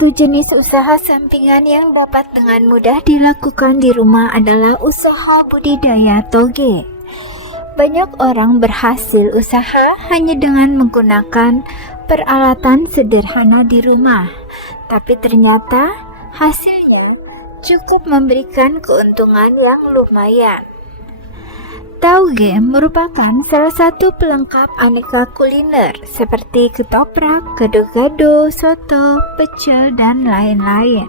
satu jenis usaha sampingan yang dapat dengan mudah dilakukan di rumah adalah usaha budidaya toge. Banyak orang berhasil usaha hanya dengan menggunakan peralatan sederhana di rumah, tapi ternyata hasilnya cukup memberikan keuntungan yang lumayan. Tauge merupakan salah satu pelengkap aneka kuliner seperti ketoprak, gado-gado, soto, pecel, dan lain-lain.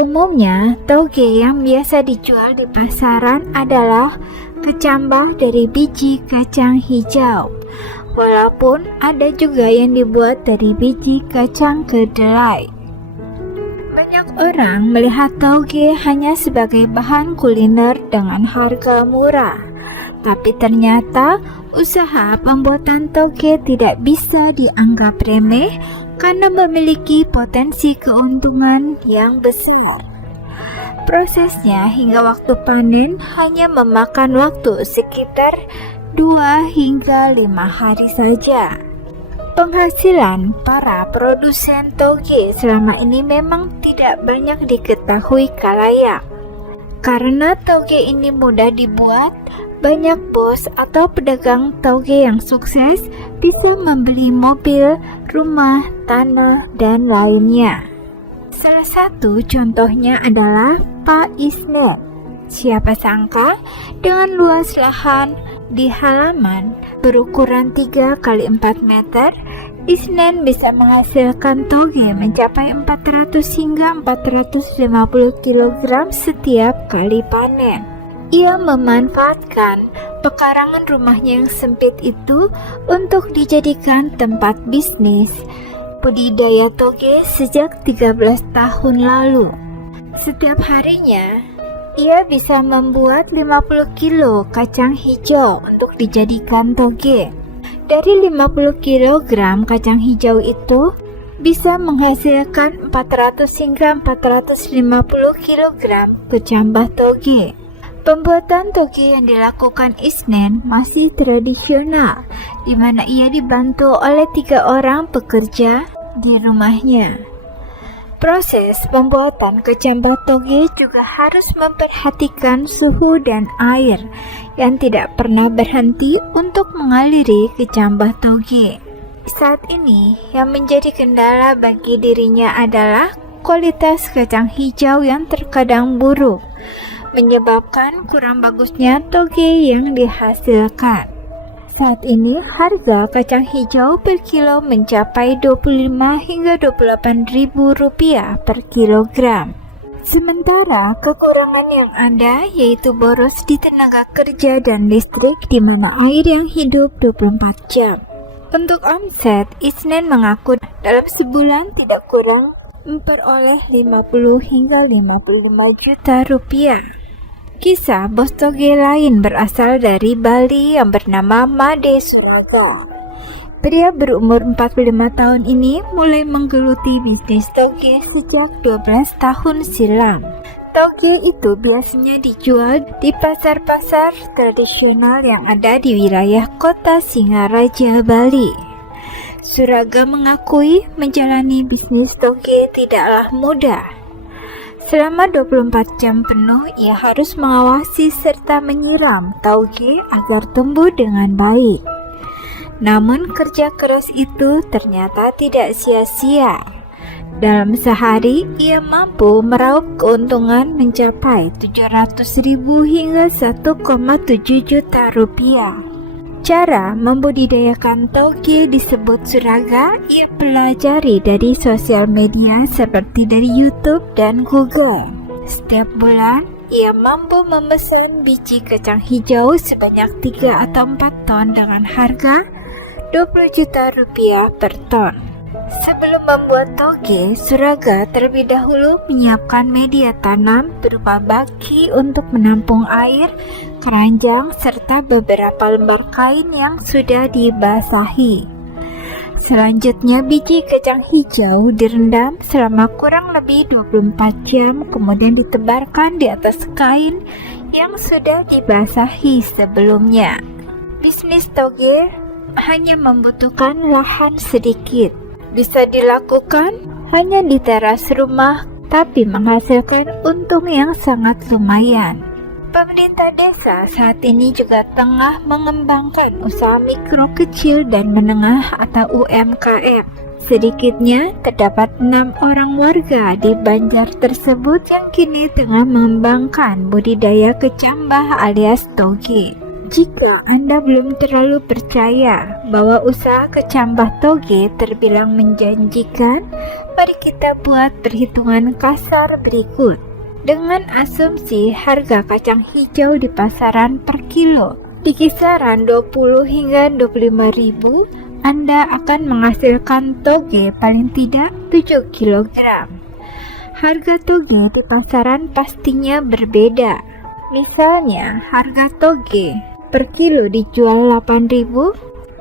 Umumnya, tauge yang biasa dijual di pasaran adalah kecambah dari biji kacang hijau, walaupun ada juga yang dibuat dari biji kacang kedelai. Banyak orang melihat tauge hanya sebagai bahan kuliner dengan harga murah, tapi ternyata usaha pembuatan tauge tidak bisa dianggap remeh karena memiliki potensi keuntungan yang besar. Prosesnya hingga waktu panen hanya memakan waktu sekitar 2 hingga 5 hari saja. Penghasilan para produsen toge selama ini memang tidak banyak diketahui khalayak. Karena toge ini mudah dibuat, banyak bos atau pedagang toge yang sukses bisa membeli mobil, rumah, tanah, dan lainnya. Salah satu contohnya adalah Pak Isnen. Siapa sangka dengan luas lahan di halaman berukuran 3 x 4 meter, Isnen bisa menghasilkan toge mencapai 400 hingga 450 kg setiap kali panen. Ia memanfaatkan pekarangan rumahnya yang sempit itu untuk dijadikan tempat bisnis budidaya toge sejak 13 tahun lalu. Setiap harinya, ia bisa membuat 50 kilo kacang hijau untuk dijadikan toge. Dari 50 kg kacang hijau itu bisa menghasilkan 400 hingga 450 kg kecambah toge. Pembuatan toge yang dilakukan Isnen masih tradisional, di mana ia dibantu oleh 3 orang pekerja di rumahnya. Proses pembuatan kecambah toge juga harus memperhatikan suhu dan air yang tidak pernah berhenti untuk mengaliri kecambah toge. Saat ini, yang menjadi kendala bagi dirinya adalah kualitas kacang hijau yang terkadang buruk, menyebabkan kurang bagusnya toge yang dihasilkan. Saat ini harga kacang hijau per kilo mencapai 25 hingga 28 ribu rupiah per kilogram. Sementara kekurangan yang ada yaitu boros di tenaga kerja dan listrik di mana air yang hidup 24 jam. Untuk omset, Isnen mengaku dalam sebulan tidak kurang memperoleh 50 hingga 55 juta rupiah. Kisah bos toge lain berasal dari Bali yang bernama Made Suraga. Pria berumur 45 tahun ini mulai menggeluti bisnis toge sejak 12 tahun silam. Toge itu biasanya dijual di pasar-pasar tradisional yang ada di wilayah kota Singaraja, Bali. Suraga mengakui menjalani bisnis toge tidaklah mudah. Selama 24 jam penuh, ia harus mengawasi serta menyiram tauge agar tumbuh dengan baik. Namun kerja keras itu ternyata tidak sia-sia. Dalam sehari, ia mampu meraup keuntungan mencapai 700.000 hingga 1,7 juta rupiah. Cara membudidayakan toge disebut Suraga ia pelajari dari sosial media seperti dari YouTube dan Google. Setiap bulan, ia mampu memesan biji kacang hijau sebanyak 3 atau 4 ton dengan harga 20 juta rupiah per ton. Sebelum membuat toge, Suraga terlebih dahulu menyiapkan media tanam berupa baki untuk menampung air, keranjang, serta beberapa lembar kain yang sudah dibasahi. Selanjutnya, biji kacang hijau direndam selama kurang lebih 24 jam, kemudian ditebarkan di atas kain yang sudah dibasahi sebelumnya. Bisnis toge hanya membutuhkan lahan sedikit. Bisa dilakukan hanya di teras rumah, tapi menghasilkan untung yang sangat lumayan. Pemerintah desa saat ini juga tengah mengembangkan usaha mikro, kecil, dan menengah atau UMKM. Sedikitnya terdapat 6 orang warga di Banjar tersebut yang kini tengah mengembangkan budidaya kecambah alias toge. Jika Anda belum terlalu percaya bahwa usaha kecambah toge terbilang menjanjikan, mari kita buat perhitungan kasar berikut. Dengan asumsi harga kacang hijau di pasaran per kilo di kisaran 20 hingga 25 ribu, Anda akan menghasilkan toge paling tidak 7 kg. Harga toge di pasaran pastinya berbeda. Misalnya, harga toge per kilo dijual 8.000.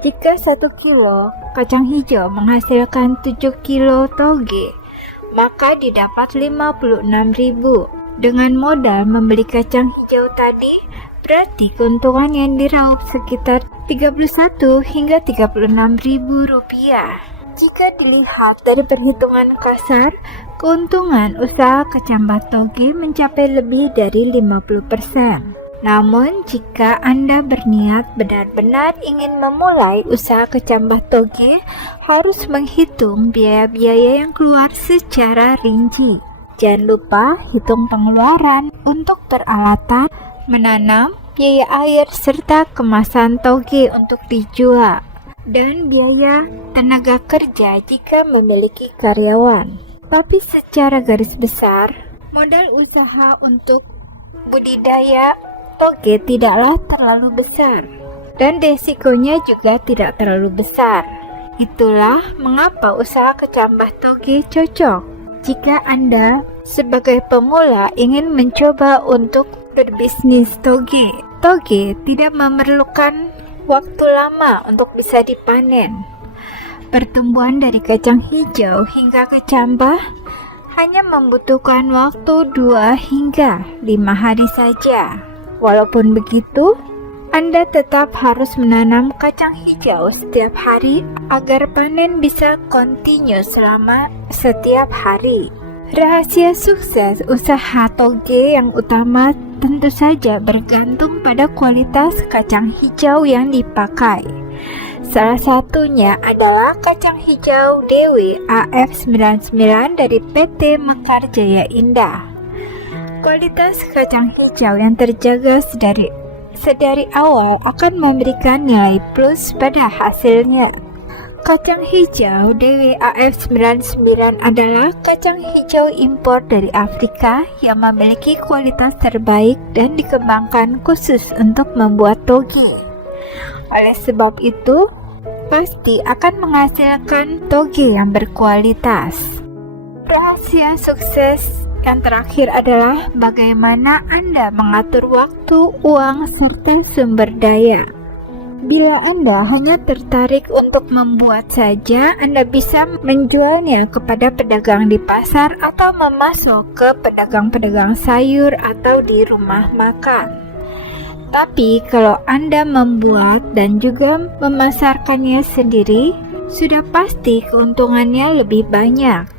Jika 1 kilo kacang hijau menghasilkan 7 kilo toge, maka didapat 56.000. Dengan modal membeli kacang hijau tadi, berarti keuntungan yang diraup sekitar 31 hingga 36.000 rupiah. Jika dilihat dari perhitungan kasar, keuntungan usaha kecambah toge mencapai lebih dari 50%. Namun, jika Anda berniat benar-benar ingin memulai usaha kecambah toge, harus menghitung biaya-biaya yang keluar secara rinci. Jangan lupa hitung pengeluaran untuk peralatan, menanam, biaya air, serta kemasan toge untuk dijual, dan biaya tenaga kerja jika memiliki karyawan. Tapi secara garis besar, modal usaha untuk budidaya toge tidaklah terlalu besar, dan resikonya juga tidak terlalu besar. Itulah mengapa usaha kecambah toge cocok jika Anda sebagai pemula ingin mencoba untuk berbisnis toge. Toge tidak memerlukan waktu lama untuk bisa dipanen. Pertumbuhan dari kacang hijau hingga kecambah hanya membutuhkan waktu 2 hingga 5 hari saja. Walaupun begitu, Anda tetap harus menanam kacang hijau setiap hari agar panen bisa kontinu selama setiap hari. Rahasia sukses usaha toge yang utama tentu saja bergantung pada kualitas kacang hijau yang dipakai. Salah satunya adalah kacang hijau Dewi AF99 dari PT Mekar Jaya Indah. Kualitas kacang hijau yang terjaga sedari awal akan memberikan nilai plus pada hasilnya. Kacang hijau Dewi AF99 adalah kacang hijau impor dari Afrika yang memiliki kualitas terbaik dan dikembangkan khusus untuk membuat toge. Oleh sebab itu, pasti akan menghasilkan toge yang berkualitas. Rahasia sukses yang terakhir adalah bagaimana Anda mengatur waktu, uang, serta sumber daya. Bila Anda hanya tertarik untuk membuat saja, Anda bisa menjualnya kepada pedagang di pasar atau memasok ke pedagang-pedagang sayur atau di rumah makan. Tapi kalau Anda membuat dan juga memasarkannya sendiri, sudah pasti keuntungannya lebih banyak.